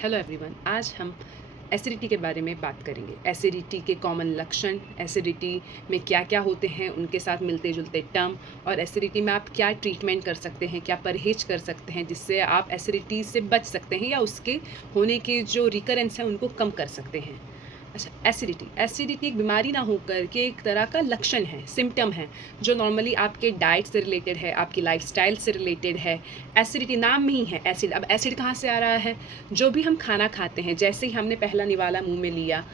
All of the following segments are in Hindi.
हेलो एवरीवन, आज हम एसिडिटी के बारे में बात करेंगे। एसिडिटी के कॉमन लक्षण, एसिडिटी में क्या क्या होते हैं, उनके साथ मिलते जुलते टर्म, और एसिडिटी में आप क्या ट्रीटमेंट कर सकते हैं, क्या परहेज कर सकते हैं जिससे आप एसिडिटी से बच सकते हैं या उसके होने के जो रिकरेंस है उनको कम कर सकते हैं। अच्छा, एसिडिटी एक बीमारी ना होकर के एक तरह का लक्षण है, सिम्टम है, जो नॉर्मली आपके डाइट से रिलेटेड है, आपकी लाइफस्टाइल से रिलेटेड है। एसिडिटी नाम में ही है एसिड। अब एसिड कहाँ से आ रहा है? जो भी हम खाना खाते हैं, जैसे ही हमने पहला निवाला मुंह में लिया,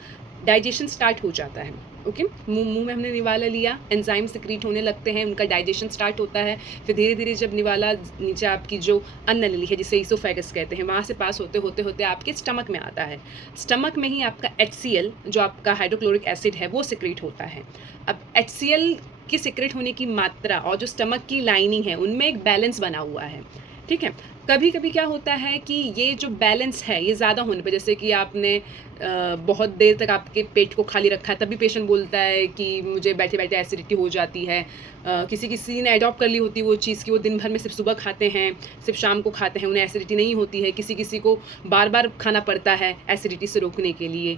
डाइजेशन स्टार्ट हो जाता है। ओके, मुंह में हमने निवाला लिया, एंजाइम सिक्रीट होने लगते हैं, उनका डाइजेशन स्टार्ट होता है। फिर धीरे धीरे जब निवाला नीचे आपकी जो अन्न नली है, जिसे ईसोफेगस कहते हैं, वहाँ से पास होते होते होते आपके स्टमक में आता है। स्टमक में ही आपका HCl, जो आपका हाइड्रोक्लोरिक एसिड है, वो सिक्रीट होता है। अब HCl की सिक्रेट होने की मात्रा और जो स्टमक की लाइनिंग है, उनमें एक बैलेंस बना हुआ है। ठीक है, कभी कभी क्या होता है कि ये जो बैलेंस है ये ज़्यादा होने पर, जैसे कि आपने बहुत देर तक आपके पेट को खाली रखा है, तभी पेशेंट बोलता है कि मुझे बैठे बैठे एसिडिटी हो जाती है। किसी किसी ने अडॉप्ट कर ली होती है वो चीज़ कि वो दिन भर में सिर्फ सुबह खाते हैं, सिर्फ शाम को खाते हैं, उन्हें एसिडिटी नहीं होती है। किसी किसी को बार बार खाना पड़ता है एसिडिटी से रोकने के लिए।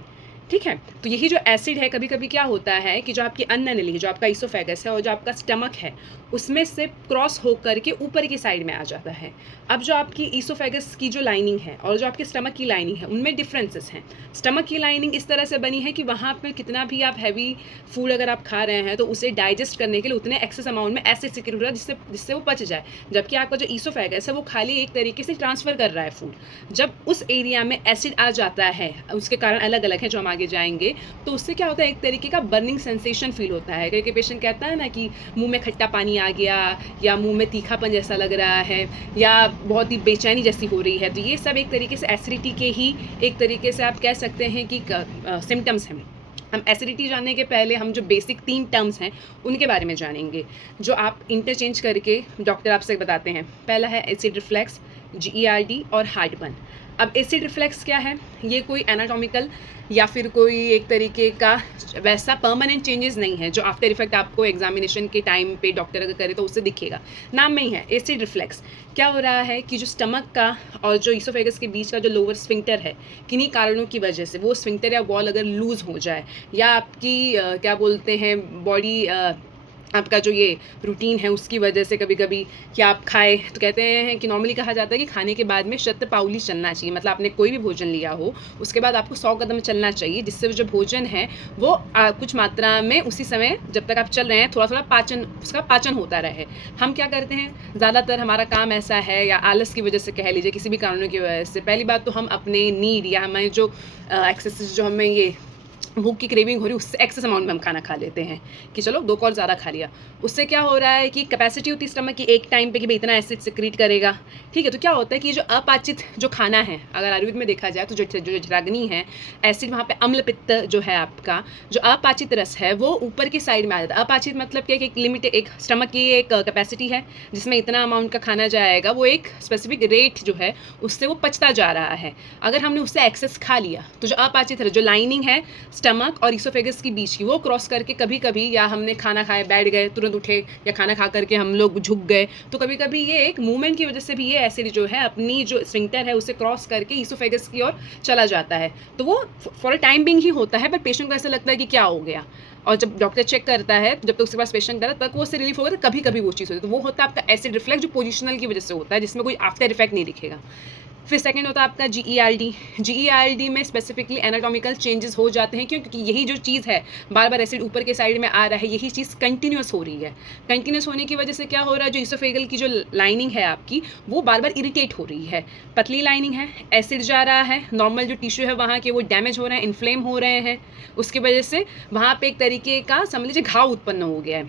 ठीक है, तो यही जो एसिड है, कभी कभी क्या होता है कि जो आपकी अन्न नली है, जो आपका ईसोफेगस है और जो आपका स्टमक है, उसमें से क्रॉस होकर के ऊपर की साइड में आ जाता है। अब जो आपकी ईसोफेगस की जो लाइनिंग है और जो आपके स्टमक की लाइनिंग है, उनमें डिफरेंसेस हैं। स्टमक की लाइनिंग इस तरह से बनी है कि वहाँ पर कितना भी आप हैवी फूड अगर आप खा रहे हैं तो उसे डाइजेस्ट करने के लिए उतने एक्सेस अमाउंट में एसिड सिक्रेट हो रहा है जिससे जिससे वो पच जाए। जबकि आपका जो ईसोफेगस है वो खाली एक तरीके से ट्रांसफ़र कर रहा है फूड। जब उस एरिया में एसिड आ जाता है, उसके कारण अलग अलग हैं जो हम आगे जाएंगे, तो उससे क्या होता है, एक तरीके का बर्निंग सेंसेशन फील होता है। क्योंकि पेशेंट कहता है ना कि मुंह में खट्टा पानी आ गया, या मुंह में तीखापन जैसा लग रहा है, या बहुत ही बेचैनी जैसी हो रही है। तो ये सब एक तरीके से एसिडिटी के ही एक तरीके से आप कह सकते हैं कि सिम्टम्स हैं। हम एसिडिटी जानने के पहले हम जो बेसिक 3 टर्म्स हैं उनके बारे में जानेंगे, जो आप इंटरचेंज करके डॉक्टर आपसे बताते हैं। पहला है एसिड रिफ्लेक्स, GERD, और हार्टबर्न। अब एसिड रिफ्लेक्स क्या है? ये कोई एनाटॉमिकल या फिर कोई एक तरीके का वैसा परमानेंट चेंजेस नहीं है जो आफ्टर इफेक्ट आपको एग्जामिनेशन के टाइम पे डॉक्टर अगर करे तो उससे दिखेगा। नाम में ही है एसिड रिफ्लेक्स। क्या हो रहा है कि जो स्टमक का और जो ईसोफेगस के बीच का जो लोअर स्फिंक्टर है, किन्हीं कारणों की वजह से वो स्फिंक्टर या वॉल अगर लूज़ हो जाए, या आपकी क्या बोलते हैं, बॉडी आपका जो ये रूटीन है उसकी वजह से कभी कभी क्या आप खाए, तो कहते हैं कि नॉर्मली कहा जाता है कि खाने के बाद में शतपाउली चलना चाहिए। मतलब आपने कोई भी भोजन लिया हो, उसके बाद आपको 100 कदम चलना चाहिए, जिससे जो भोजन है वो कुछ मात्रा में उसी समय जब तक आप चल रहे हैं थोड़ा थोड़ा उसका पाचन होता रहे। हम क्या करते हैं, ज़्यादातर हमारा काम ऐसा है, या आलस की वजह से कह लीजिए, किसी भी कारणों की वजह से, पहली बात तो हम अपने नीड या हमें जो एक्सेस, जो हमें ये भूख की क्रेविंग हो रही है, उससे एक्सेस अमाउंट में हम खाना खा लेते हैं कि चलो 2 कॉल ज़्यादा खा लिया। उससे क्या हो रहा है कि कैपेसिटी होती है स्टमक की एक टाइम पे कि भाई इतना एसिड सिक्रीट करेगा। ठीक है, तो क्या होता है कि जो अपाचित जो खाना है, अगर आयुर्वेद में देखा जाए तो जो जठराग्नि है, एसिड वहाँ पे अम्ल पित्त जो है आपका, जो अपाचित रस है वो ऊपर की साइड में आ जाता है। अपाचित मतलब क्या, एक लिमिट, एक स्टमक की एक कैपेसिटी है जिसमें इतना अमाउंट का खाना जाएगा, वो एक स्पेसिफिक रेट जो है उससे वो पचता जा रहा है। अगर हमने उससे एक्सेस खा लिया तो जो अपाचित है, जो लाइनिंग है स्टमक और ईसोफेगस की बीच की, वो क्रॉस करके कभी कभी, या हमने खाना खाए बैठ गए, तुरंत उठे, या खाना खा करके हम लोग झुक गए, तो कभी कभी ये एक मूवमेंट की वजह से भी ये एसिड जो है अपनी जो स्फिंक्टर है उसे क्रॉस करके ईसोफेगस की ओर चला जाता है। तो वो फॉर अ टाइम बिंग ही होता है, पर पेशेंट को ऐसा लगता है कि क्या हो गया, और जब डॉक्टर चेक करता है, जब तक उसके पास पेशेंट रहता है तक वो उससे रिलीफ होगा, तो कभी कभी वो चीज़ होती है। तो वो होता है आपका एसिड रिफ्लेक्स, जो पोजिशनल की वजह से होता है, जिसमें कोई आफ्टर इफेक्ट नहीं दिखेगा। फिर सेकंड होता है आपका GERD में स्पेसिफिकली एनाटॉमिकल चेंजेस हो जाते हैं। क्योंकि यही जो चीज़ है, बार बार एसिड ऊपर के साइड में आ रहा है, यही चीज़ कंटिन्यूस हो रही है। कंटिन्यूस होने की वजह से क्या हो रहा है, जो ईसोफेगल की जो लाइनिंग है आपकी, वो बार बार इरिटेट हो रही है। पतली लाइनिंग है, एसिड जा रहा है, नॉर्मल जो टिश्यू है वहाँ के वो डैमेज हो रहे हैं, इन्फ्लेम हो रहे हैं, उसकी वजह से वहाँ पर एक तरीके का समझ लीजिए घाव उत्पन्न हो गया है।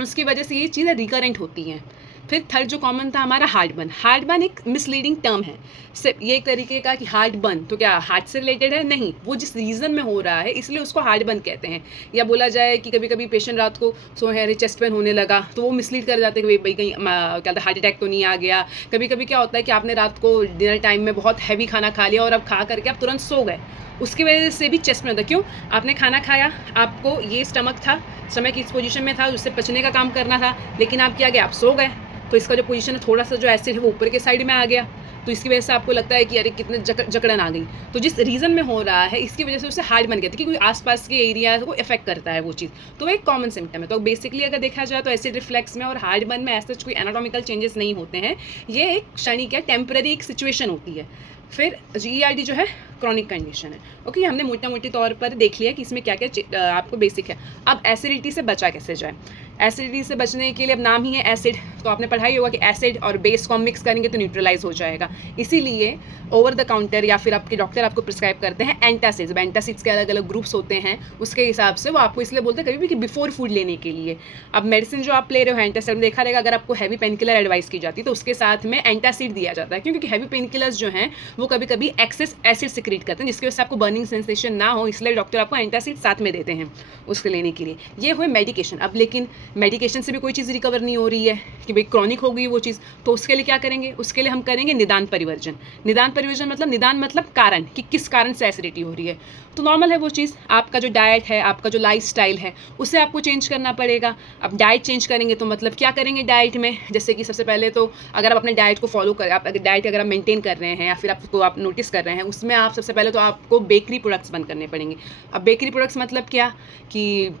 उसकी वजह से ये चीज़ें रिकरेंट होती हैं। फिर थर्ड जो कॉमन था हमारा हार्टबर्न एक मिसलीडिंग टर्म है। सिर्फ ये एक तरीके का कि हार्टबर्न तो क्या हार्ट से रिलेटेड है? नहीं, वो जिस रीज़न में हो रहा है इसलिए उसको हार्टबर्न कहते हैं। या बोला जाए कि कभी कभी पेशेंट रात को सोए हैं, चेस्ट पेन होने लगा, तो वो मिसलीड कर जाते हैं कि भाई कहीं क्या था, हार्ट अटैक तो नहीं आ गया। कभी कभी क्या होता है कि आपने रात को डिनर टाइम में बहुत हैवी खाना खा लिया और अब खा करके आप तुरंत सो गए, उसकी वजह से भी चेस्ट में होता है। क्यों? आपने खाना खाया, आपको ये स्टमक था, स्टमक इस पोजीशन में था, उससे पचने का काम करना था, लेकिन आप क्या गया, आप सो गए, तो इसका जो पोजीशन है, थोड़ा सा जो एसिड है वो ऊपर के साइड में आ गया। तो इसकी वजह से आपको लगता है कि अरे कितने जकड़न आ गई, तो जिस रीज़न में हो रहा है इसकी वजह से उससे हार्ड बन गया था, क्योंकि आसपास के एरिया को इफेक्ट करता है वो चीज़, तो एक कॉमन सिम्टम है। तो बेसिकली अगर देखा जाए तो एसिड रिफ्लेक्स में और हार्ड बर्न में ऐसा कोई एनाटॉमिकल चेंजेस नहीं होते हैं, ये एक क्षणिक या टेम्पररी एक सिचुएशन होती है। फिर GERD जो है क्रॉनिक कंडीशन है। ओके, हमने मोटे तौर पर देख लिया कि इसमें क्या क्या आपको बेसिक है। अब एसिडिटी से बचा कैसे जाए? एसिडिटी से बचने के लिए अब नाम ही है एसिड, तो आपने पढ़ा ही होगा कि एसिड और बेस को हम मिक्स करेंगे तो न्यूट्रलाइज हो जाएगा। इसीलिए ओवर द काउंटर या फिर आपके डॉक्टर आपको प्रिस्क्राइब करते हैं एंटासिड्स। एंटासिड्स के अलग अलग ग्रुप्स होते हैं, उसके हिसाब से वो आपको इसलिए बोलते हैं कभी भी कि बिफोर फूड लेने के लिए। अब मेडिसिन जो आप ले रहे हो एंटासिड में देखा रहेगा, अगर आपको हैवी पेन किलर एडवाइस की जाती है तो उसके साथ में एंटासिड दिया जाता है, क्योंकि हैवी पेन किलर्स जो हैं वो कभी कभी एक्सेस एसिड सिक्रीट करते हैं, जिसकी वजह से आपको बर्निंग सेंसेशन ना हो, इसलिए डॉक्टर आपको एंटासिड साथ में देते हैं उसके लेने के लिए। ये हुए मेडिकेशन। अब लेकिन मेडिकेशन से भी कोई चीज़ रिकवर नहीं हो रही है कि भाई क्रॉनिक हो गई वो चीज़, तो उसके लिए क्या करेंगे? उसके लिए हम करेंगे निदान परिवर्जन। निदान परिवर्जन मतलब कारण कि किस कारण से एसिडिटी हो रही है। तो नॉर्मल है वो चीज़, आपका जो डाइट है, आपका जो लाइफस्टाइल है, उसे आपको चेंज करना पड़ेगा। अब डाइट चेंज करेंगे तो मतलब क्या करेंगे डाइट में? जैसे कि सबसे पहले तो अगर आप अपने डाइट को फॉलो करें, आप डाइट अगर आप मेंटेन कर रहे हैं या फिर आपको आप नोटिस कर रहे हैं, उसमें आप सबसे पहले तो आपको बेकरी प्रोडक्ट्स बंद करने पड़ेंगे। अब बेकरी प्रोडक्ट्स मतलब क्या कि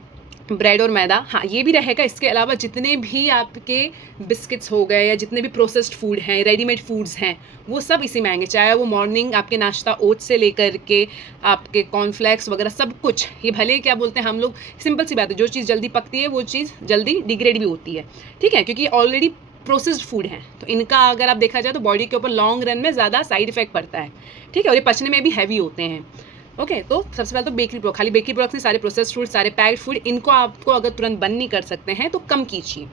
ब्रेड और मैदा, हाँ ये भी रहेगा। इसके अलावा जितने भी आपके बिस्किट्स हो गए या जितने भी प्रोसेस्ड फूड हैं, रेडीमेड फूड्स हैं, वो सब इसी में आएंगे। चाहे वो मॉर्निंग आपके नाश्ता ओट्स से लेकर के आपके कॉर्नफ्लेक्स वगैरह सब कुछ, ये भले क्या बोलते हैं हम लोग, सिंपल सी बात है, जो चीज़ जल्दी पकती है वो चीज़ जल्दी डिग्रेड भी होती है, ठीक है, क्योंकि ऑलरेडी प्रोसेस्ड फूड है। तो इनका अगर आप देखा जाए तो बॉडी के ऊपर लॉन्ग रन में ज़्यादा साइड इफेक्ट पड़ता है, ठीक है, और ये पचने में भी हैवी होते हैं। ओके, तो सबसे पहले तो बेकरी प्रोडक्ट, खाली बेकरी प्रोडक्ट्स नहीं, सारे प्रोसेस्ड फूड, सारे पैक्ड फूड, इनको आपको अगर तुरंत बंद नहीं कर सकते हैं तो कम कीजिए।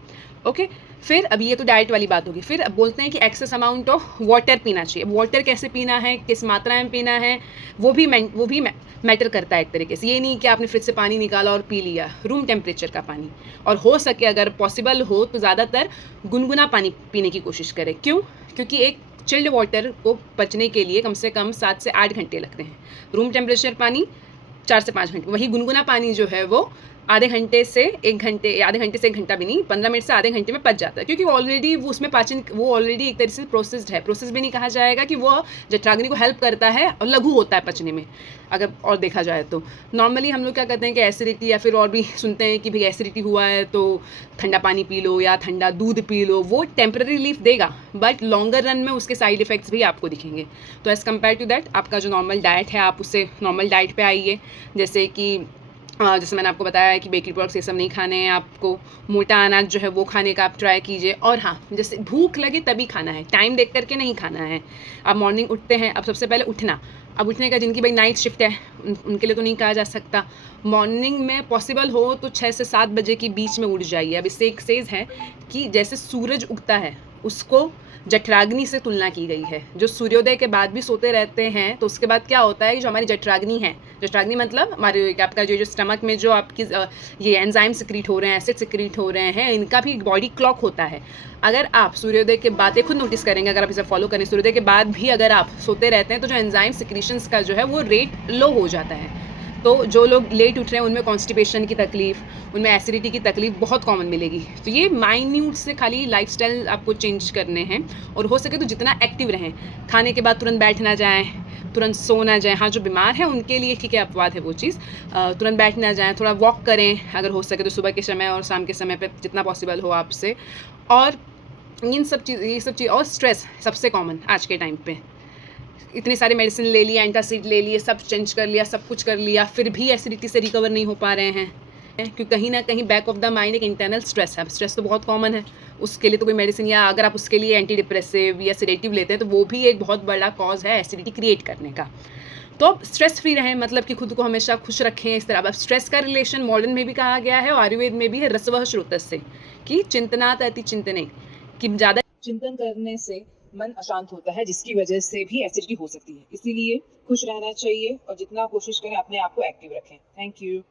ओके, फिर अब ये तो डाइट वाली बात होगी। फिर अब बोलते हैं कि एक्सेस अमाउंट ऑफ वाटर पीना चाहिए। अब वाटर कैसे पीना है, किस मात्रा में पीना है, वो भी मैटर करता है एक तरीके से। ये नहीं कि आपने फ्रिज से पानी निकाला और पी लिया, रूम टेम्परेचर का पानी, और हो सके अगर पॉसिबल हो तो ज़्यादातर गुनगुना पानी पीने की कोशिश करें। क्यों? क्योंकि एक चिल्ड वाटर को पचने के लिए कम से कम 7 से 8 घंटे लगते हैं। रूम टेम्परेचर पानी 4 से 5 घंटे, वही गुनगुना पानी जो है वो आधे घंटे से 1 घंटा भी नहीं, 15 मिनट से आधे घंटे में पच जाता है, क्योंकि ऑलरेडी वो उसमें पाचन, वो ऑलरेडी एक तरीके से प्रोसेस्ड है। प्रोसेस भी नहीं कहा जाएगा कि वो जठराग्नि को हेल्प करता है, और लघु होता है पचने में अगर और देखा जाए तो। नॉर्मली हम लोग क्या करते हैं कि एसिडिटी, या फिर और भी सुनते हैं कि भाई एसिडिटी हुआ है तो ठंडा पानी पी लो या ठंडा दूध पी लो, वो टेम्पररी रिलीफ देगा, बट लॉन्गर रन में उसके साइड इफेक्ट्स भी आपको दिखेंगे। तो एज़ कम्पेयर टू दैट आपका जो नॉर्मल डाइट है, आप उससे नॉर्मल डाइट पे आइए। जैसे मैंने आपको बताया है कि बेकरी प्रोडक्ट्स ये सब नहीं खाने हैं, आपको मोटा अनाज जो है वो खाने का आप ट्राई कीजिए। और हाँ, जैसे भूख लगे तभी खाना है, टाइम देख करके नहीं खाना है। आप मॉर्निंग उठते हैं, अब सबसे पहले उठना, अब उठने का जिनकी भाई नाइट शिफ्ट है उनके लिए तो नहीं कहा जा सकता। मॉर्निंग में पॉसिबल हो तो 6 से 7 बजे के बीच में उठ जाइए। अब इससे एक सेज है कि जैसे सूरज उगता है उसको जठराग्नि से तुलना की गई है। जो सूर्योदय के बाद भी सोते रहते हैं तो उसके बाद क्या होता है कि जो हमारी जठराग्नि है, जठराग्नि मतलब हमारे आपका जो स्टमक में जो आपकी ये एंजाइम सिक्रीट हो रहे हैं, एसिड सिक्रीट हो रहे हैं, इनका भी बॉडी क्लॉक होता है। अगर आप सूर्योदय के बाद, ये खुद नोटिस करेंगे अगर आप इसे फॉलो करें, सूर्योदय के बाद भी अगर आप सोते रहते हैं तो जो एंजाइम सिक्रीशंस का जो है वो रेट लो हो जाता है। तो जो लोग लेट उठ रहे हैं उनमें कॉन्स्टिपेशन की तकलीफ, उनमें एसिडिटी की तकलीफ बहुत कॉमन मिलेगी। तो ये माइन्यूट से खाली लाइफस्टाइल आपको चेंज करने हैं, और हो सके तो जितना एक्टिव रहें। खाने के बाद तुरंत बैठ ना जाएं, तुरंत सो ना जाएं। हाँ, जो बीमार है उनके लिए ठीक है, अपवाद है वो चीज़। तुरंत बैठ ना जाएं, थोड़ा वॉक करें अगर हो सके तो सुबह के समय और शाम के समय पे जितना पॉसिबल हो आपसे। और ये सब चीज़ और स्ट्रेस सबसे कॉमन आज के टाइम पे। इतनी सारी मेडिसिन ले लिया, एंटासिड ले लिए, सब चेंज कर लिया, सब कुछ कर लिया, फिर भी एसिडिटी से रिकवर नहीं हो पा रहे हैं, क्योंकि कहीं ना कहीं बैक ऑफ द माइंड एक इंटरनल स्ट्रेस है। स्ट्रेस तो बहुत कॉमन है, उसके लिए तो कोई मेडिसिन, या अगर आप उसके लिए एंटी डिप्रेसिव या सेडेटिव लेते हैं तो वो भी एक बहुत बड़ा कॉज है एसिडिटी क्रिएट करने का। तो अब स्ट्रेस फ्री रहें, मतलब कि खुद को हमेशा खुश रखें इस तरह। अब स्ट्रेस का रिलेशन मॉडर्न में भी कहा गया है और आयुर्वेद में भी है, रसवः श्रुतस्य, कि चिंतनात् अति चिंतने, कि ज़्यादा चिंतन करने से मन अशांत होता है, जिसकी वजह से भी एसिडिटी हो सकती है। इसीलिए खुश रहना चाहिए और जितना कोशिश करें अपने आप को एक्टिव रखें। Thank you.